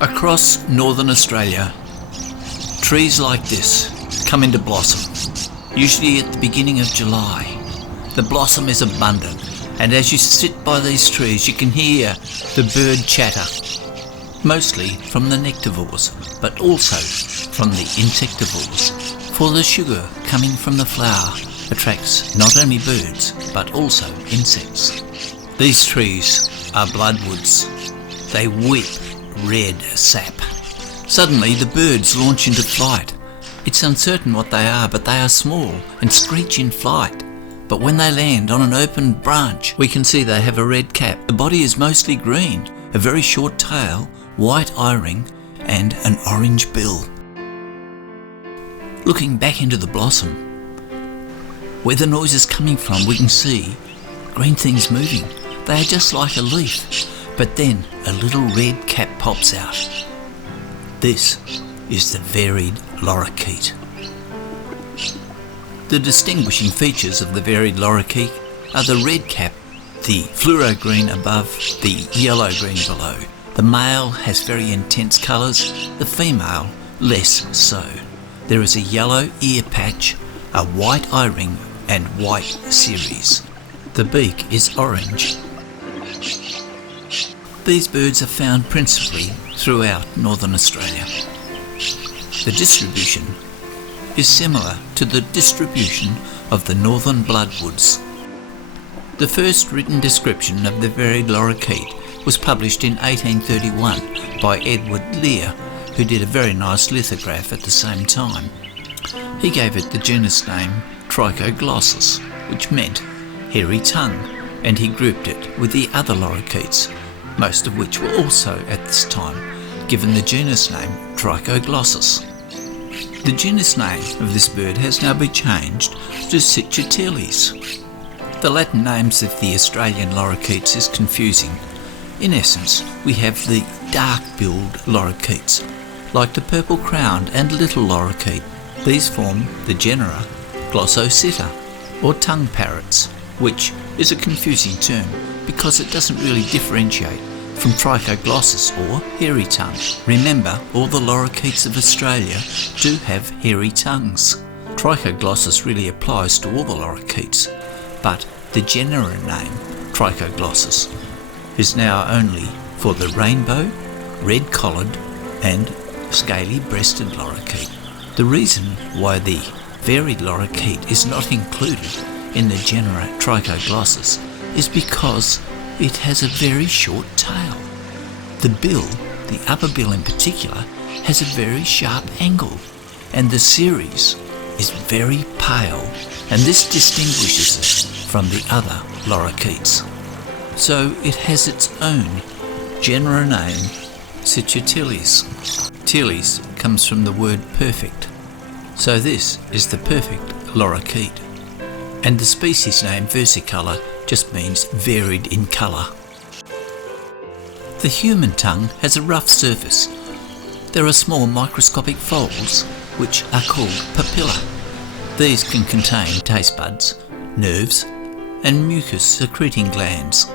Across northern Australia, trees like this come into blossom, usually at the beginning of July. The blossom is abundant, and as you sit by these trees you can hear the bird chatter, mostly from the nectivores, but also from the insectivores, for the sugar coming from the flower attracts not only birds but also insects. These trees are bloodwoods. They weep red sap. Suddenly the birds launch into flight. It's uncertain what they are, but they are small and screech in flight. But when they land on an open branch, we can see they have a red cap. The body is mostly green, a very short tail, white eye-ring and an orange bill. Looking back into the blossom, where the noise is coming from, we can see green things moving. They are just like a leaf. But then a little red cap pops out. This is the varied lorikeet. The distinguishing features of the varied lorikeet are the red cap, the fluoro green above, the yellow green below. The male has very intense colours, the female less so. There is a yellow ear patch, a white eye ring and white cirrus. The beak is orange. These birds are found principally throughout northern Australia. The distribution is similar to the distribution of the northern bloodwoods. The first written description of the varied lorikeet was published in 1831 by Edward Lear, who did a very nice lithograph at the same time. He gave it the genus name Trichoglossus, which meant hairy tongue, and he grouped it with the other lorikeets, most of which were also at this time given the genus name Trichoglossus. The genus name of this bird has now been changed to Cichateles. The Latin names of the Australian lorikeets is confusing. In essence, we have the dark-billed lorikeets, like the purple-crowned and little lorikeet. These form the genera Glossopsitta, or tongue parrots, which is a confusing term because it doesn't really differentiate from Trichoglossus or hairy tongue. Remember, all the lorikeets of Australia do have hairy tongues. Trichoglossus really applies to all the lorikeets, but the genera name Trichoglossus is now only for the rainbow, red-collared and scaly-breasted lorikeet. The reason why the varied lorikeet is not included in the genera Trichoglossus is because it has a very short tail. The bill, the upper bill in particular, has a very sharp angle, and the cirrus is very pale, and this distinguishes it from the other lorikeets. So it has its own genera name, Cichateles. Teles comes from the word perfect, so this is the perfect lorikeet. And the species name versicolor just means varied in colour. The human tongue has a rough surface. There are small microscopic folds which are called papilla. These can contain taste buds, nerves and mucus secreting glands.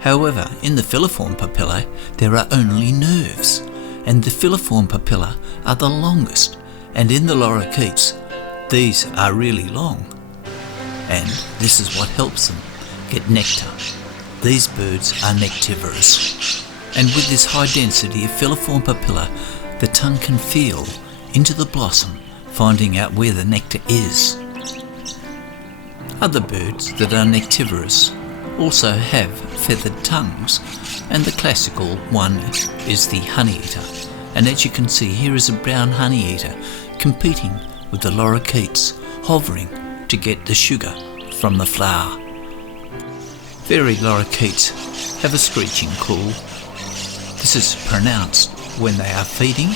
However, in the filiform papilla there are only nerves, and the filiform papilla are the longest, and in the lorikeets these are really long, and this is what helps them get nectar. These birds are nectivorous, and with this high density of filiform papilla, the tongue can feel into the blossom, finding out where the nectar is. Other birds that are nectivorous also have feathered tongues, and the classical one is the honeyeater. And as you can see, here is a brown honeyeater competing with the lorikeets, hovering to get the sugar from the flower. Varied lorikeets have a screeching call. This is pronounced when they are feeding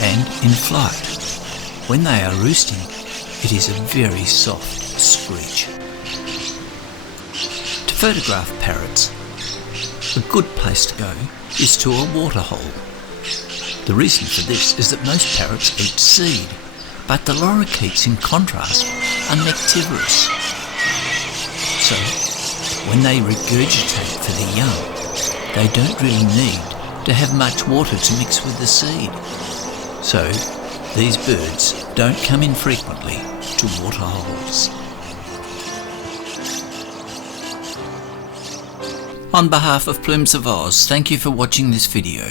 and in flight. When they are roosting, it is a very soft screech. To photograph parrots, a good place to go is to a waterhole. The reason for this is that most parrots eat seed, but the lorikeets, in contrast, are nectivorous. So, when they regurgitate for their young, they don't really need to have much water to mix with the seed. So these birds don't come in frequently to water holes. On behalf of Plumes of Oz, thank you for watching this video.